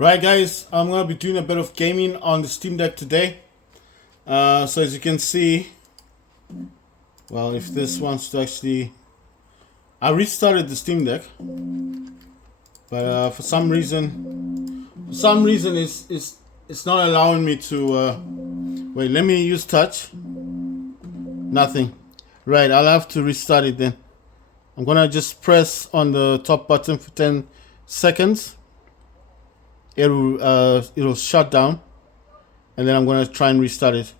Right, guys, I'm gonna be doing a bit of gaming on the Steam Deck today. So as you can see, well, if this wants to actually, I restarted the Steam Deck, but for some reason, it's not allowing me to. Wait, let me use touch. Nothing. Right, I'll have to restart it then. I'm gonna just press on the top button for 10 seconds. It'll shut down, and then I'm gonna try and restart it.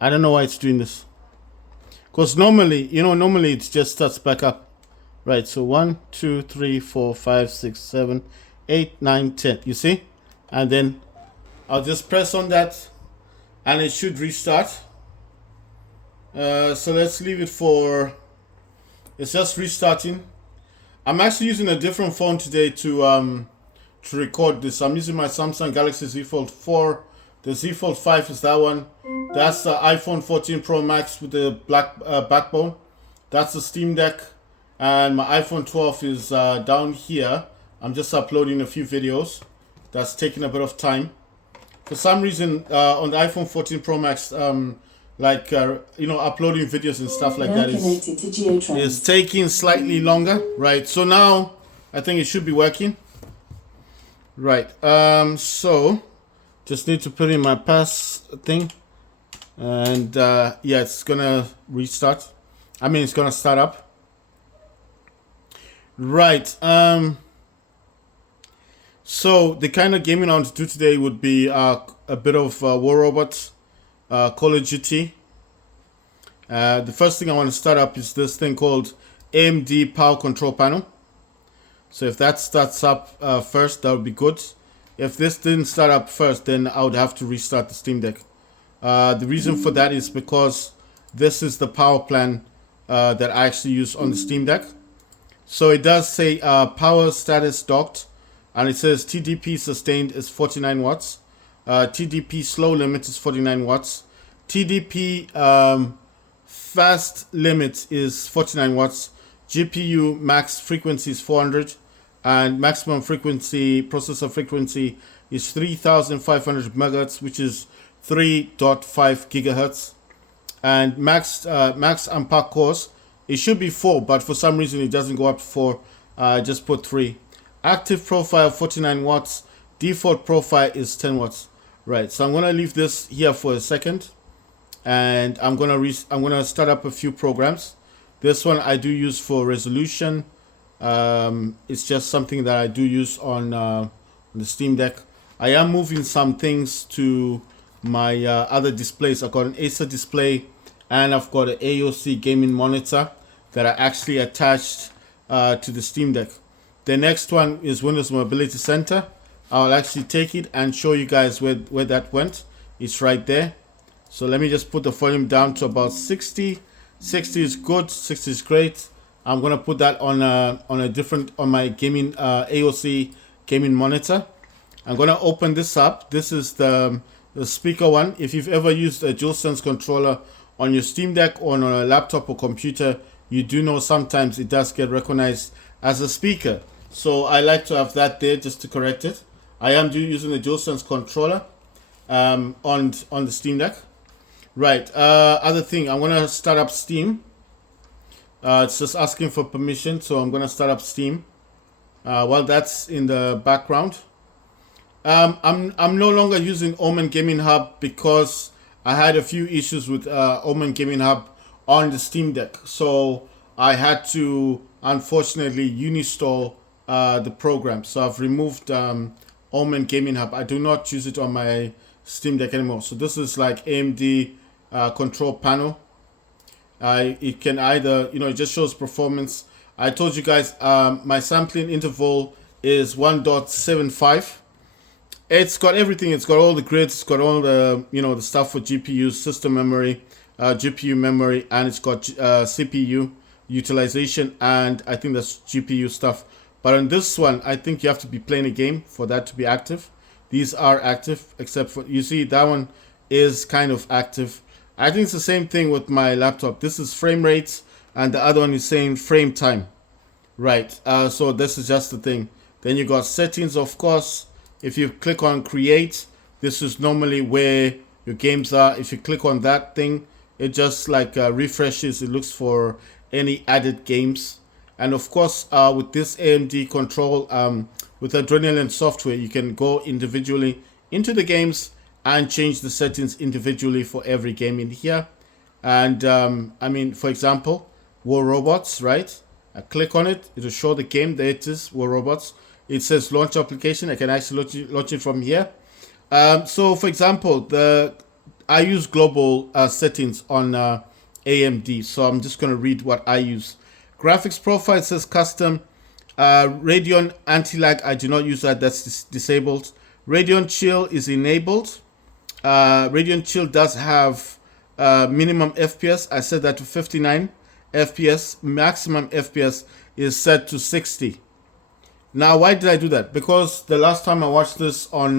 I don't know why it's doing this, because normally it just starts back up. Right, so 1 2 3 4 5 6 7 8 9 10, you see, and then I'll just press on that and it should restart. So let's leave it for, it's just restarting. I'm actually using a different phone today to record this. I'm using my Samsung Galaxy Z Fold 4. The Z Fold 5 is that one. That's the iPhone 14 Pro Max with the black backbone. That's the Steam Deck. And my iPhone 12 is down here. I'm just uploading a few videos. That's taking a bit of time. For some reason, on the iPhone 14 Pro Max, uploading videos and stuff like that is taking slightly longer. Right, so now I think it should be working. Right, so just need to put in my pass thing, and yeah, it's gonna restart. It's gonna start up. Right, so the kind of gaming I want to do today would be a bit of War Robots, Call of Duty. The first thing I want to start up is this thing called AMD Power Control Panel. So if that starts up first, that would be good. If this didn't start up first, then I would have to restart the Steam Deck. The reason for that is because this is the power plan that I actually use on the Steam Deck. So it does say power status docked, and it says TDP sustained is 49 watts. TDP slow limit is 49 watts. TDP fast limit is 49 watts. GPU max frequency is 400. And maximum frequency, processor frequency, is 3,500 megahertz, which is 3.5 gigahertz. And max ampere cores, it should be 4, but for some reason it doesn't go up to 4. Just put 3. Active profile 49 watts. Default profile is 10 watts. Right, so I'm gonna leave this here for a second, and I'm gonna start up a few programs. This one I do use for resolution. It's just something that I do use on the Steam Deck. I am moving some things to my other displays. I've got an Acer display, and I've got an AOC gaming monitor that I actually attached to the Steam Deck. The next one is Windows Mobility Center. I'll actually take it and show you guys where that went. It's right there. So let me just put the volume down to about 60. 60 is good, 60 is great. I'm gonna put that on my gaming AOC gaming monitor. I'm gonna open this up. This is the speaker one. If you've ever used a DualSense controller on your Steam Deck or on a laptop or computer, you do know sometimes it does get recognized as a speaker. So I like to have that there just to correct it. I am using the DualSense controller on the Steam Deck. Right. Other thing, I'm gonna start up Steam. It's just asking for permission, so I'm gonna start up Steam. While that's in the background, I'm no longer using Omen Gaming Hub because I had a few issues with Omen Gaming Hub on the Steam Deck, so I had to unfortunately uninstall the program. So I've removed Omen Gaming Hub. I do not use it on my Steam Deck anymore. So this is like AMD control panel. It can either, it just shows performance. I told you guys my sampling interval is 1.75. It's got everything. It's got all the grids. It's got all the, the stuff for GPU, system memory, GPU memory, and it's got CPU utilization, and I think that's GPU stuff. But on this one, I think you have to be playing a game for that to be active. These are active, except for, you see, that one is kind of active. I think it's the same thing with my laptop. This is frame rates, and the other one is saying frame time. Right, so this is just the thing. Then you got settings, of course. If you click on create, this is normally where your games are. If you click on that thing, it just like refreshes. It looks for any added games. And of course, with this AMD control, with Adrenaline software, you can go individually into the games and change the settings individually for every game in here. And I mean, for example, War Robots, right? I click on it, it'll show the game. There it is, War Robots. It says launch application. I can actually launch it from here. So for example, I use global settings on AMD. So I'm just going to read what I use. Graphics profile says custom. Radeon anti-lag, I do not use that. That's disabled. Radeon chill is enabled. Radeon chill does have minimum FPS. I set that to 59 FPS. Maximum FPS is set to 60. Now, why did I do that? Because the last time I watched this on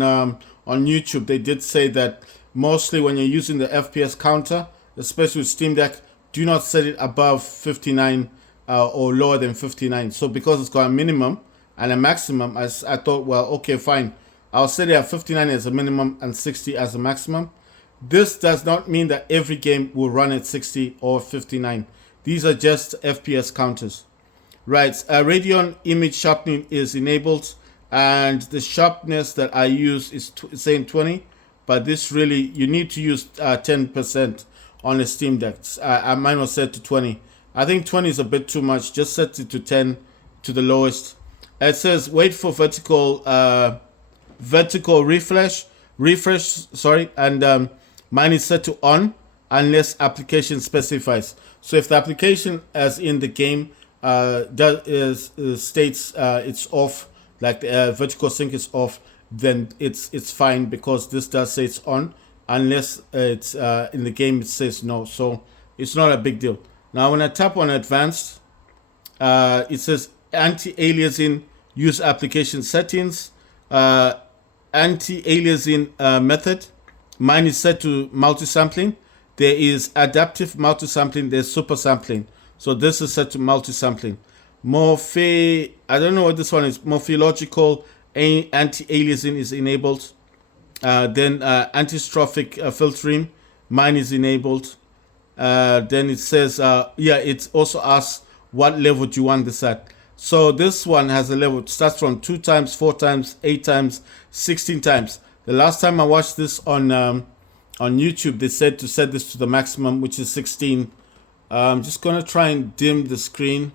YouTube, they did say that mostly when you're using the FPS counter, especially with Steam Deck, do not set it above 59 or lower than 59. So because it's got a minimum and a maximum, I thought, well, okay, fine. I'll set it at 59 as a minimum and 60 as a maximum. This does not mean that every game will run at 60 or 59. These are just FPS counters. Right, Radeon image sharpening is enabled, and the sharpness that I use is saying 20, but this really, you need to use 10% on the Steam Deck. Mine was set to 20. I think 20 is a bit too much. Just set it to 10 to the lowest. It says wait for vertical refresh, and mine is set to on unless application specifies. So if the application as in the game states it's off, like vertical sync is off, then it's fine, because this does say it's on, unless it's in the game it says no. So it's not a big deal. Now when I tap on advanced, it says anti-aliasing, use application settings, anti-aliasing method. Mine is set to multi-sampling. There is adaptive multi-sampling, there's super sampling. So this is set to multi-sampling. I don't know what this one is. Morphological anti-aliasing is enabled. Then anti-strophic filtering, mine is enabled. Then it says, it also asks what level do you want this at. So this one has a level. It starts from 2 times, 4 times, 8 times, 16 times. The last time I watched this on YouTube, they said to set this to the maximum, which is 16. I'm just gonna try and dim the screen.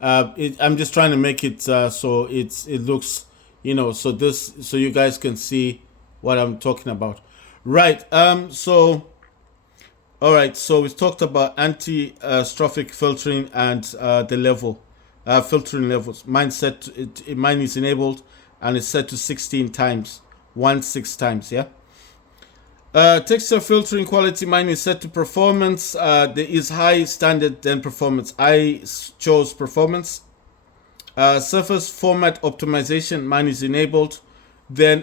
I'm just trying to make it so it looks, so you guys can see what I'm talking about. Right. So we've talked about anti-strophic filtering and the level, filtering levels. Mine is enabled and it's set to 16 times, 6 times. Yeah. Texture filtering quality, mine is set to performance. There is high, standard, then performance. I chose performance. Surface format optimization, mine is enabled. Then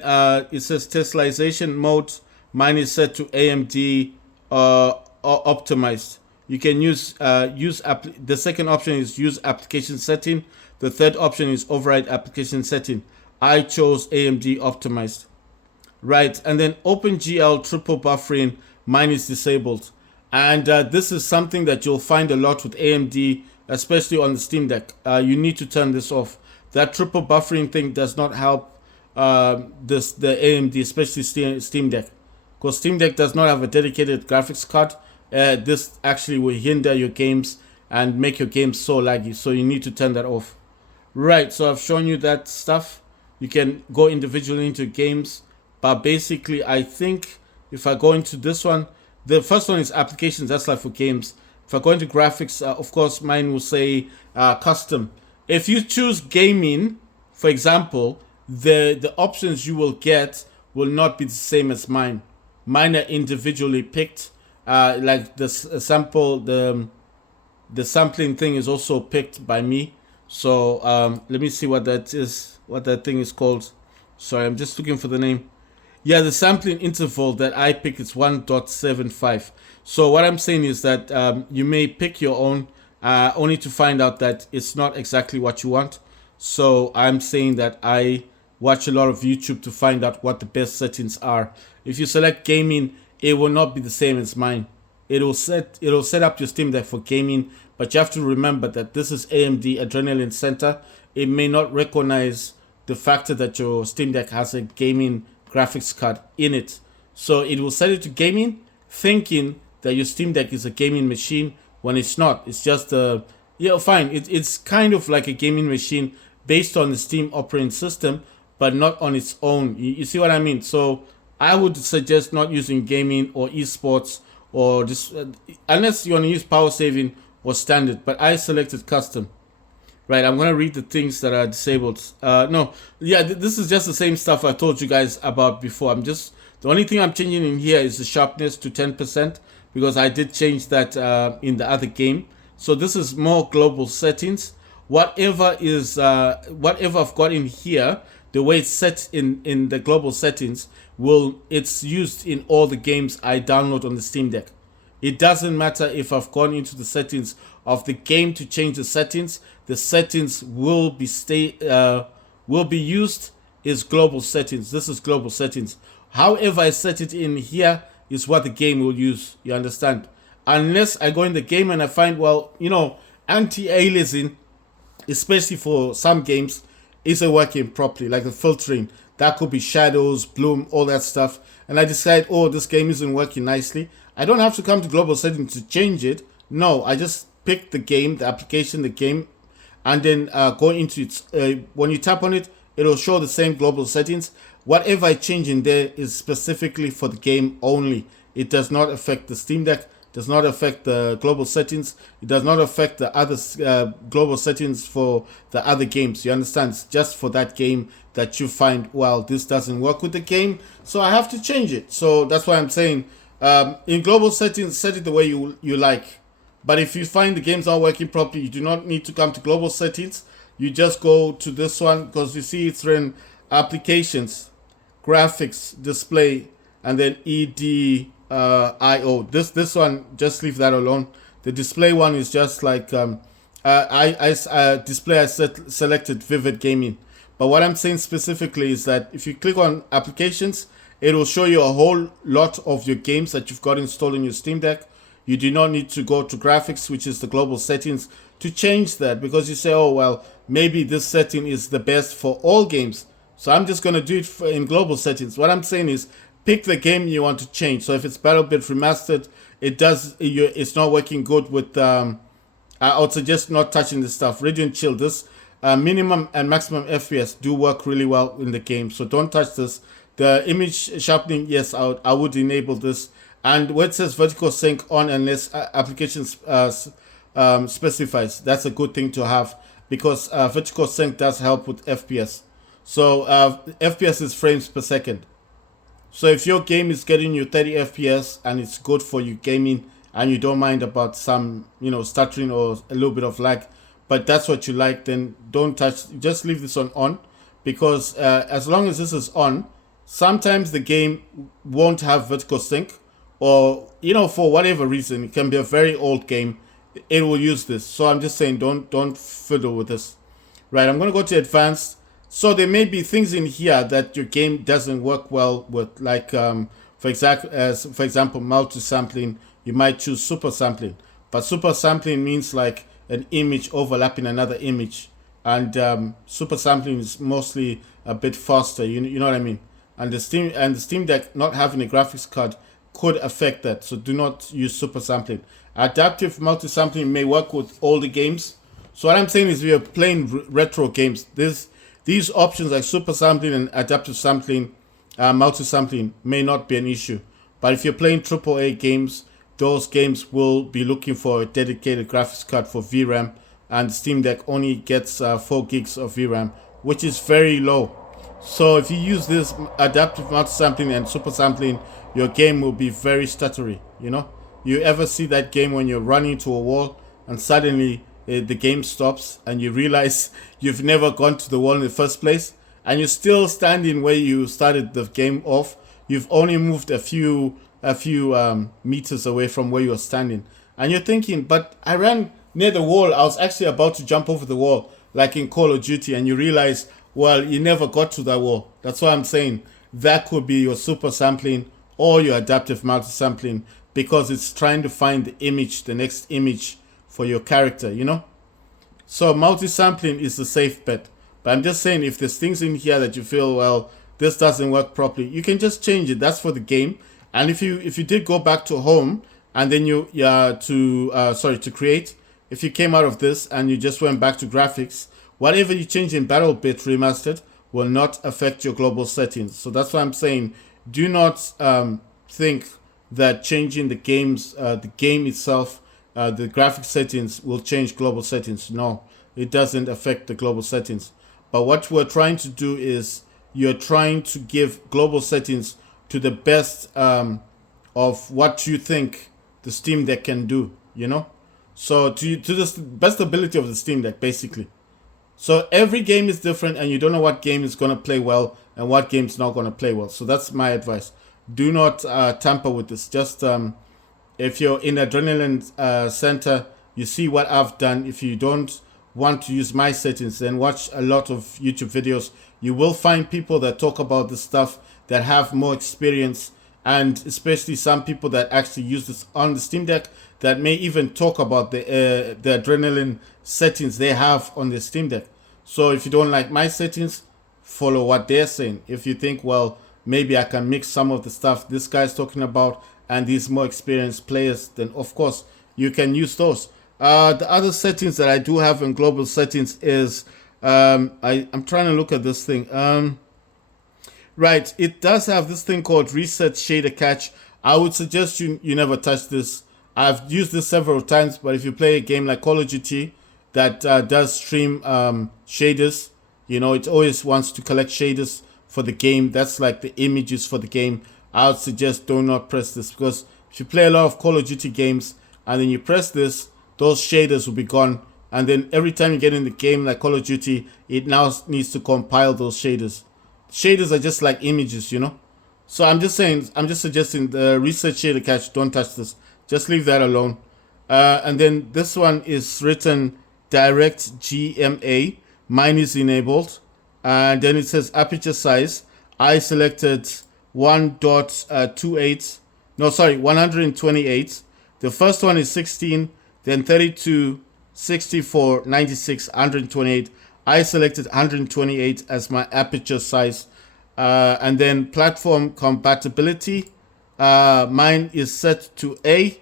it says Teslaization mode, mine is set to AMD optimized. You can use the second option is use application setting. The third option is override application setting. I chose AMD optimized. Right, and then OpenGL triple buffering, mine is disabled. And this is something that you'll find a lot with AMD, especially on the Steam Deck. You need to turn this off. That triple buffering thing does not help the AMD, especially Steam Deck. Because Steam Deck does not have a dedicated graphics card. This actually will hinder your games and make your games so laggy. So you need to turn that off. Right, so I've shown you that stuff. You can go individually into games. But basically, I think if I go into this one, the first one is applications. That's like for games. If I go into graphics, of course, mine will say custom. If you choose gaming, for example, the options you will get will not be the same as mine. Mine are individually picked. Like the sampling thing is also picked by me. So let me see what that is. What that thing is called. Sorry, I'm just looking for the name. Yeah, the sampling interval that I pick is 1.75. So what I'm saying is that you may pick your own, only to find out that it's not exactly what you want. So I'm saying that I watch a lot of YouTube to find out what the best settings are. If you select gaming, it will not be the same as mine. It'll set up your Steam Deck for gaming, but you have to remember that this is AMD Adrenalin Center. It may not recognize the factor that your Steam Deck has a gaming graphics card in it. So it will set it to gaming, thinking that your Steam Deck is a gaming machine when it's not. It's just a, fine. It's kind of like a gaming machine based on the Steam operating system, but not on its own. You see what I mean? So I would suggest not using gaming or esports or this, unless you want to use power saving or standard. But I selected custom. Right, I'm gonna read the things that are disabled. No, yeah, this is just the same stuff I told you guys about before. The only thing I'm changing in here is the sharpness to 10% because I did change that in the other game. So this is more global settings. Whatever I've got in here, the way it's set in the global settings, it's used in all the games I download on the Steam Deck. It doesn't matter if I've gone into the settings of the game to change the settings. The settings will be used is global settings. This is global settings. However I set it in here is what the game will use. You understand? Unless I go in the game and I find, anti-aliasing, especially for some games, isn't working properly, like the filtering. That could be shadows, bloom, all that stuff. And I decide, this game isn't working nicely. I don't have to come to global settings to change it. No, I just pick the game, the application, the game, and then go into it. When you tap on it, it'll show the same global settings. Whatever I change in there is specifically for the game only. It does not affect the Steam Deck, does not affect the global settings. It does not affect the other global settings for the other games. You understand? It's just for that game that you find, this doesn't work with the game, so I have to change it. So that's why I'm saying, in global settings, set it the way you like. But if you find the game's not working properly, you do not need to come to global settings. You just go to this one because you see it's in applications, graphics, display, and then EDIO. This one, just leave that alone. The display one is just like display. I selected Vivid Gaming. But what I'm saying specifically is that if you click on applications, it will show you a whole lot of your games that you've got installed in your Steam Deck. You do not need to go to graphics, which is the global settings, to change that because you say, maybe this setting is the best for all games. So I'm just going to do it in global settings. What I'm saying is pick the game you want to change. So if it's BattleBit Remastered, it's not working good with, I would suggest not touching this stuff. Radiant Chill, this minimum and maximum FPS do work really well in the game. So don't touch this. The image sharpening, yes, I would enable this. And where it says vertical sync on unless applications specifies, that's a good thing to have because vertical sync does help with FPS. So FPS is frames per second. So if your game is getting you 30 FPS and it's good for you gaming and you don't mind about some, stuttering or a little bit of lag, but that's what you like, then don't touch, just leave this on because as long as this is on, sometimes the game won't have vertical sync. Or, for whatever reason, it can be a very old game, it will use this. So I'm just saying, don't fiddle with this. Right, I'm going to go to advanced. So there may be things in here that your game doesn't work well with, like, for example, multi-sampling. You might choose super sampling. But super sampling means like an image overlapping another image. And super sampling is mostly a bit faster, you know what I mean? And the Steam Deck not having a graphics card could affect that, so do not use super sampling. Adaptive multi-sampling may work with older games. So what I'm saying is we are playing retro games. These options like super sampling and adaptive sampling, multi-sampling may not be an issue. But if you're playing AAA games, those games will be looking for a dedicated graphics card for VRAM, and Steam Deck only gets 4 gigs of VRAM, which is very low. So if you use this adaptive multi-sampling and super sampling, your game will be very stuttery, You ever see that game when you're running to a wall and suddenly the game stops and you realize you've never gone to the wall in the first place and you're still standing where you started the game off. You've only moved a few meters away from where you're standing. And you're thinking, but I ran near the wall. I was actually about to jump over the wall, like in Call of Duty, and you realize, Well, you never got to that wall. That's why I'm saying that could be your super sampling or your adaptive multi-sampling, because it's trying to find the image, the next image for your character, you know? So multi-sampling is the safe bet. But I'm just saying, if there's things in here that you feel, well, this doesn't work properly, you can just change it. That's for the game. And if you did go back to home and then you to create, if you came out of this and you just went back to graphics, whatever you change in BattleBit Remastered will not affect your global settings. So that's why I'm saying, do not think that changing the game itself, the graphic settings will change global settings. No, it doesn't affect the global settings. But what we're trying to do is, you're trying to give global settings to the best of what you think the Steam Deck can do, you know? So to the best ability of the Steam Deck, basically. So every game is different, and you don't know what game is going to play well and what game is not going to play well. So that's my advice. Do not tamper with this. Just if you're in Adrenaline Center, you see what I've done. If you don't want to use my settings, then watch a lot of YouTube videos. You will find people that talk about this stuff that have more experience, and especially some people that actually use this on the Steam Deck, that may even talk about the Adrenaline settings they have on the Steam Deck. So if you don't like my settings, follow what they're saying. If you think, well, maybe I can mix some of the stuff this guy's talking about and these more experienced players, then of course you can use those. The other settings that I do have in global settings is, I'm trying to look at this thing. Right, it does have this thing called Reset Shader Cache. I would suggest you never touch this. I've used this several times, but if you play a game like Call of Duty that does stream shaders, you know, it always wants to collect shaders for the game. That's like the images for the game. I would suggest do not press this, because if you play a lot of Call of Duty games and then you press this, those shaders will be gone. And then every time you get in the game like Call of Duty, it now needs to compile those shaders. Shaders are just like images, you know. So I'm just suggesting the Reset Shader Cache, don't touch this. Just leave that alone. And then this one is written Direct GMA. Mine is enabled. And then it says aperture size. I selected 128. The first one is 16, then 32, 64, 96, 128. I selected 128 as my aperture size. And then platform compatibility. Mine is set to A.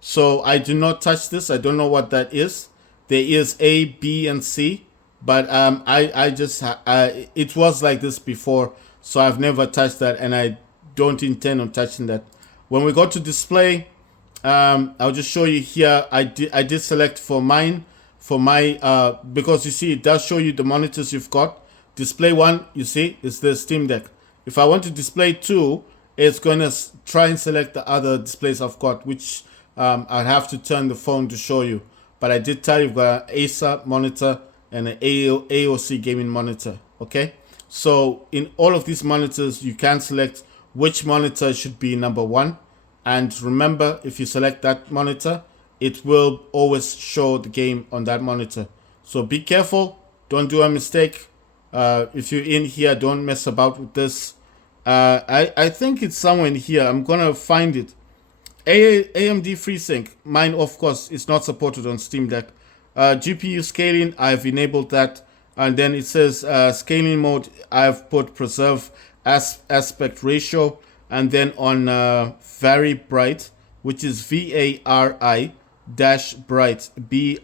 So I do not touch this. I don't know what that is. There is A, B, and C. But it was like this before. So I've never touched that, and I don't intend on touching that. When we go to display, I'll just show you here. I did select for mine, for my because you see it does show you the monitors you've got. Display 1, you see, is the Steam Deck. If I want to display 2, it's going to try and select the other displays I've got, which I'd have to turn the phone to show you. But I did tell you you've got an Acer monitor and an AOC gaming monitor. Okay, so in all of these monitors, you can select which monitor should be number 1. And remember, if you select that monitor, it will always show the game on that monitor. So be careful, don't do a mistake. If you're in here, don't mess about with this. I think it's somewhere in here. I'm gonna find it. AMD FreeSync. Mine, of course, is not supported on Steam Deck. GPU scaling, I've enabled that. And then it says scaling mode, I've put preserve aspect ratio. And then on Very Bright, which is VARI dash bright, BRIGHT,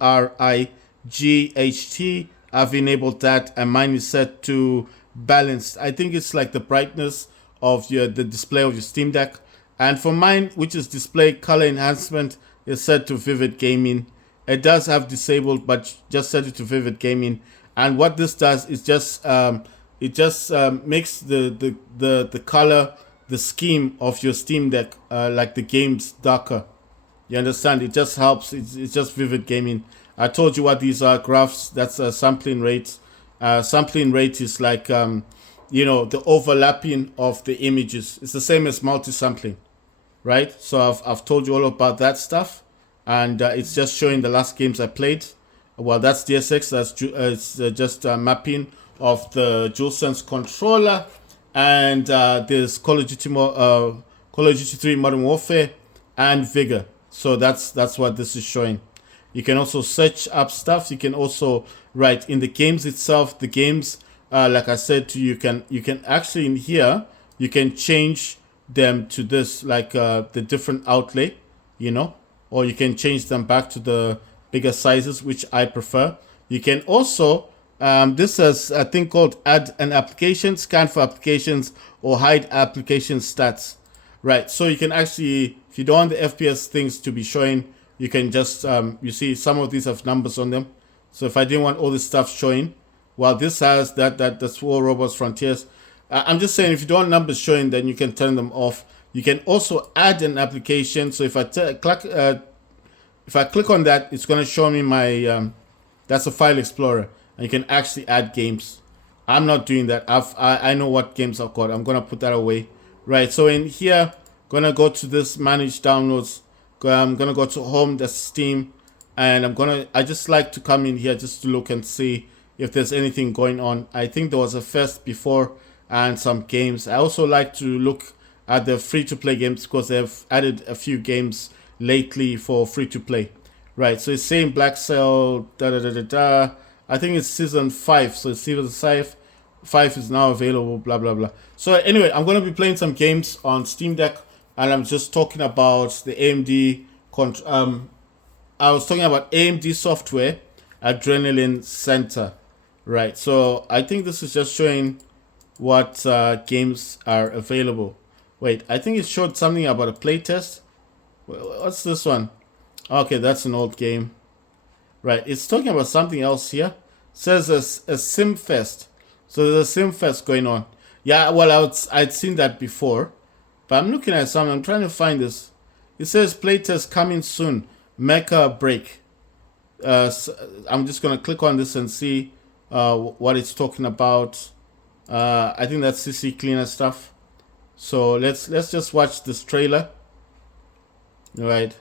I've enabled that, and mine is set to balanced. I think it's like the brightness of the display of your Steam Deck. And for mine, which is display color enhancement, is set to vivid gaming. It does have disabled, but just set it to vivid gaming. And what this does is just makes the color, the scheme of your Steam Deck, like the games, darker. You understand? It just helps. It's just vivid gaming. I told you what these are graphs. That's a sampling rate. Sampling rate is like, the overlapping of the images. It's the same as multi-sampling, right? So I've told you all about that stuff. And it's just showing the last games I played. Well, that's DSX. It's just mapping of the DualSense controller, and there's Call of Duty 3 Modern Warfare and Vigor. So that's what this is showing. You can also search up stuff. You can also write in the games itself. The games, like I said to you, you can actually in here you can change them to this, like the different outlay, you know, or you can change them back to the bigger sizes, which I prefer. You can also this has a thing called add an application, scan for applications, or hide application stats. Right, so you can actually, if you don't want the FPS things to be showing, you can just, you see some of these have numbers on them. So if I didn't want all this stuff showing, well, this has that's War Robots Frontiers. I'm just saying, if you don't want numbers showing, then you can turn them off. You can also add an application. So if I click on that, it's going to show me my, that's a file explorer. And you can actually add games. I'm not doing that. I know what games I've got. I'm going to put that away. Right, so in here, going to go to this manage downloads. I'm going to go to home, that's Steam. And I just like to come in here just to look and see if there's anything going on. I think there was a fest before and some games. I also like to look at the free-to-play games because they've added a few games lately for free-to-play. Right, so it's saying Black Cell, I think it's season 5. So season 5 is now available, blah, blah, blah. So anyway, I'm going to be playing some games on Steam Deck. And I'm just talking about the AMD I was talking about AMD software, Adrenaline Center, right? So I think this is just showing what games are available. Wait, I think it showed something about a playtest. What's this one? Okay, that's an old game. Right, it's talking about something else here. It says a SimFest. So there's a SimFest going on. Yeah, well, I'd seen that before. But I'm looking at something. I'm trying to find this. It says playtest coming soon. Mecha break. So I'm just gonna click on this and see what it's talking about. I think that's CC Cleaner stuff. So let's just watch this trailer. All right.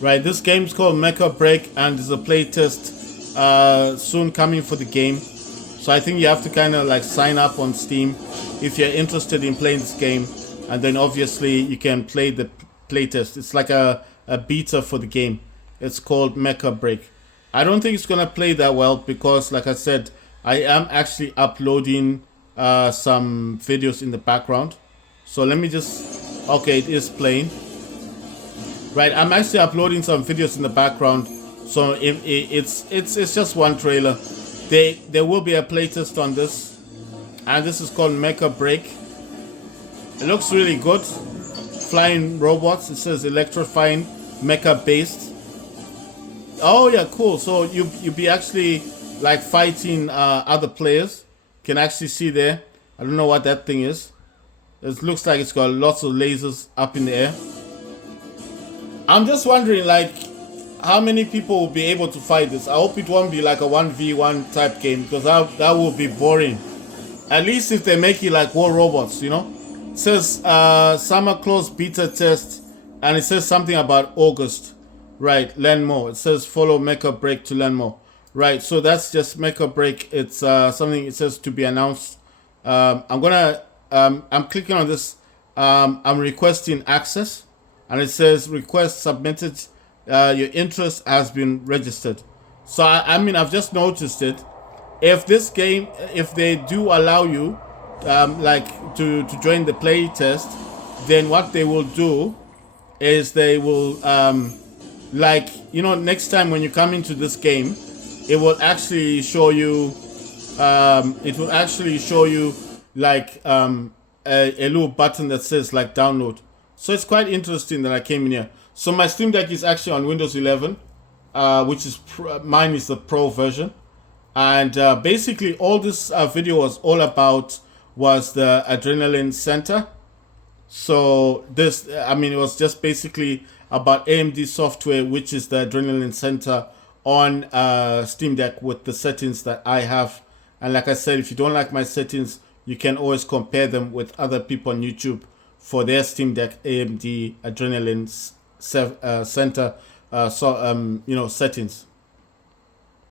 Right. This game's called Mecha Break, and there's a playtest soon coming for the game. So I think you have to kind of like sign up on Steam if you're interested in playing this game, and then obviously you can play the playtest. It's like a beta for the game. It's called Mecha Break. I don't think it's gonna play that well because, like I said, I am actually uploading some videos in the background. So let me just, okay, it is playing. Right, I'm actually uploading some videos in the background. So it's just one trailer. There will be a playtest on this, and this is called Mecha Break. It looks really good. Flying robots. It says electrifying, mecha based. Oh yeah, cool. So you be actually like fighting other players. Can actually see there. I don't know what that thing is. It looks like it's got lots of lasers up in the air. I'm just wondering, like, how many people will be able to fight this? I hope it won't be like a 1v1 type game, because that will be boring. At least if they make it like War Robots, you know? It says summer close beta test, and it says something about August. Right, learn more. It says follow Mecha Break to learn more. Right, so that's just Mecha Break. It's something it says to be announced. I'm clicking on this. I'm requesting access, and it says request submitted. Your interest has been registered. So I mean, I've just noticed it. If this game, if they do allow you like to join the play test, then what they will do is they will like, you know, next time when you come into this game, it will actually show you like a little button that says like download. So it's quite interesting that I came in here. So my Steam Deck is actually on Windows 11, which is mine is the Pro version, and basically all this video was all about was the Adrenaline Center. So this, I mean, it was just basically about AMD software, which is the Adrenaline Center on Steam Deck with the settings that I have. And like I said, if you don't like my settings, you can always compare them with other people on YouTube for their Steam Deck AMD Adrenaline Center you know, settings.